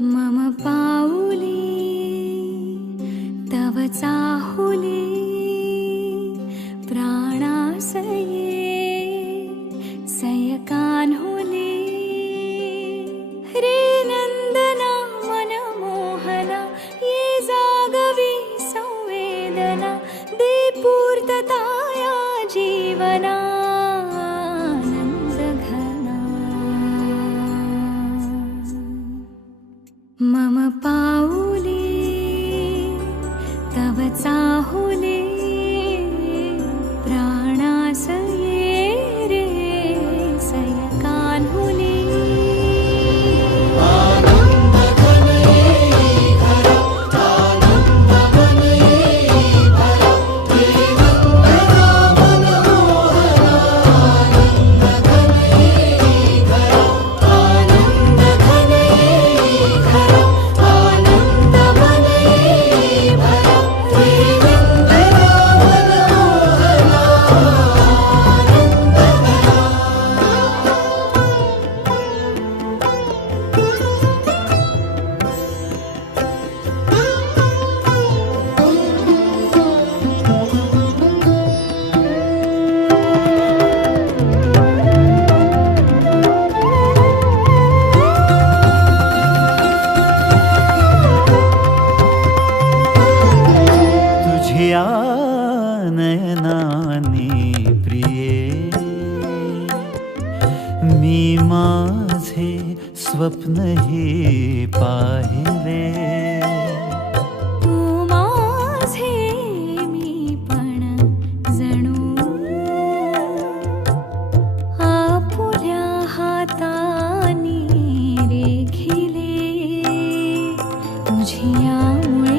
मम पाऊली तव चाहुली प्राणासये सयकान्हुली रे नंदना मनमोहना ये जागवी संवेदना दे पूर्तताया जीवना मम पाऊली तव चाहुली प्राणासये रे सयकान्हुली नयनानी प्रिये मी माझे स्वप्न हे पाहिले तू माझे मी पण जणू आपुल्या हातानी रेखिले तुझियामुळे